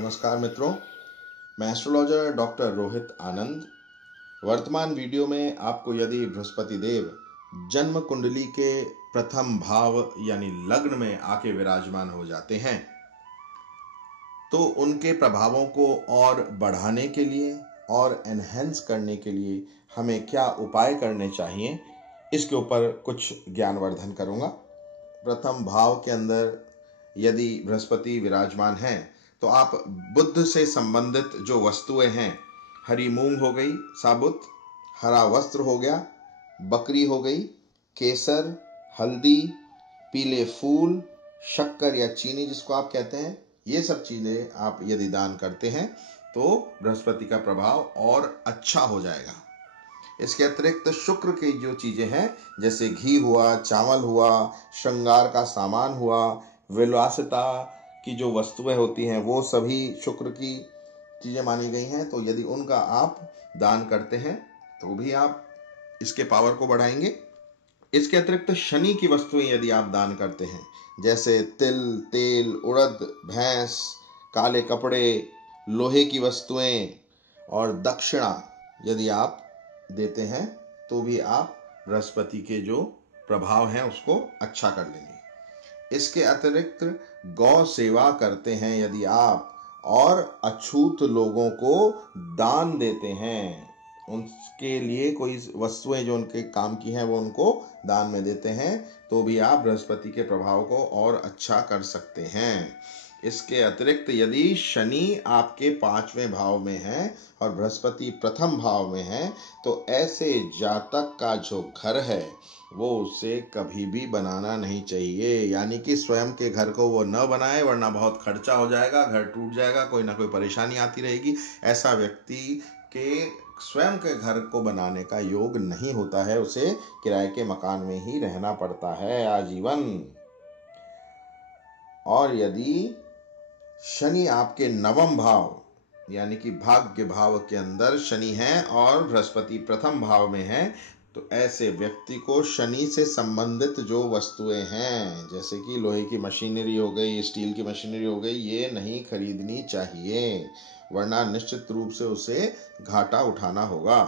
नमस्कार मित्रों, मैं एस्ट्रोलॉजर डॉक्टर रोहित आनंद। वर्तमान वीडियो में आपको यदि बृहस्पति देव जन्म कुंडली के प्रथम भाव यानी लग्न में आके विराजमान हो जाते हैं तो उनके प्रभावों को और बढ़ाने के लिए और एनहेंस करने के लिए हमें क्या उपाय करने चाहिए, इसके ऊपर कुछ ज्ञानवर्धन करूंगा। प्रथम भाव के अंदर यदि बृहस्पति विराजमान हैं तो आप बुध से संबंधित जो वस्तुएं हैं, हरी मूंग हो गई साबुत, हरा वस्त्र हो गया, बकरी हो गई, केसर, हल्दी, पीले फूल, शक्कर या चीनी जिसको आप कहते हैं, ये सब चीजें आप यदि दान करते हैं तो बृहस्पति का प्रभाव और अच्छा हो जाएगा। इसके अतिरिक्त शुक्र की जो चीजें हैं जैसे घी हुआ, चावल हुआ, श्रृंगार का सामान हुआ, विलासिता की जो वस्तुएं होती हैं वो सभी शुक्र की चीजें मानी गई हैं। तो यदि उनका आप दान करते हैं तो भी आप इसके पावर को बढ़ाएंगे। इसके अतिरिक्त शनि की वस्तुएं यदि आप दान करते हैं जैसे तिल, तेल, उड़द, भैंस, काले कपड़े, लोहे की वस्तुएं और दक्षिणा यदि आप देते हैं तो भी आप बृहस्पति के जो प्रभाव हैं उसको अच्छा कर लेंगे। इसके अतिरिक्त गौ सेवा करते हैं यदि आप और अछूत लोगों को दान देते हैं, उनके लिए कोई वस्तुएं जो उनके काम की हैं वो उनको दान में देते हैं तो भी आप बृहस्पति के प्रभाव को और अच्छा कर सकते हैं। इसके अतिरिक्त यदि शनि आपके 5वें भाव में है और बृहस्पति प्रथम भाव में है तो ऐसे जातक का जो घर है वो उसे कभी भी बनाना नहीं चाहिए, यानी कि स्वयं के घर को वो न बनाए वरना बहुत खर्चा हो जाएगा, घर टूट जाएगा, कोई ना कोई परेशानी आती रहेगी। ऐसा व्यक्ति के स्वयं के घर को बनाने का योग नहीं होता है, उसे किराए के मकान में ही रहना पड़ता है आजीवन। और यदि शनि आपके 9वें भाव यानी कि भाग्य भाव के अंदर शनि है और बृहस्पति प्रथम भाव में है तो ऐसे व्यक्ति को शनि से संबंधित जो वस्तुएं हैं जैसे कि लोहे की मशीनरी हो गई, स्टील की मशीनरी हो गई, ये नहीं खरीदनी चाहिए वरना निश्चित रूप से उसे घाटा उठाना होगा।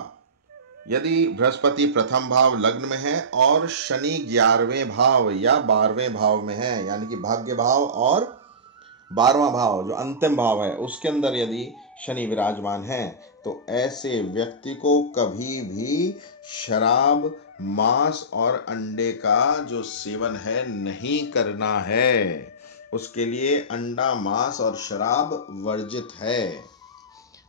यदि बृहस्पति प्रथम भाव लग्न में है और शनि 11वें भाव या 12वें भाव में है यानी कि भाग्य भाव और 12वां भाव जो अंतिम भाव है उसके अंदर यदि शनि विराजमान है तो ऐसे व्यक्ति को कभी भी शराब, मांस और अंडे का जो सेवन है नहीं करना है। उसके लिए अंडा, मांस और शराब वर्जित है।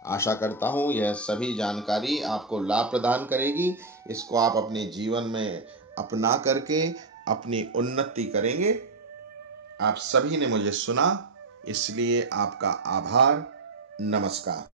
आशा करता हूँ यह सभी जानकारी आपको लाभ प्रदान करेगी। इसको आप अपने जीवन में अपना करके अपनी उन्नति करेंगे। आप सभी ने मुझे सुना, इसलिए आपका आभार। नमस्कार।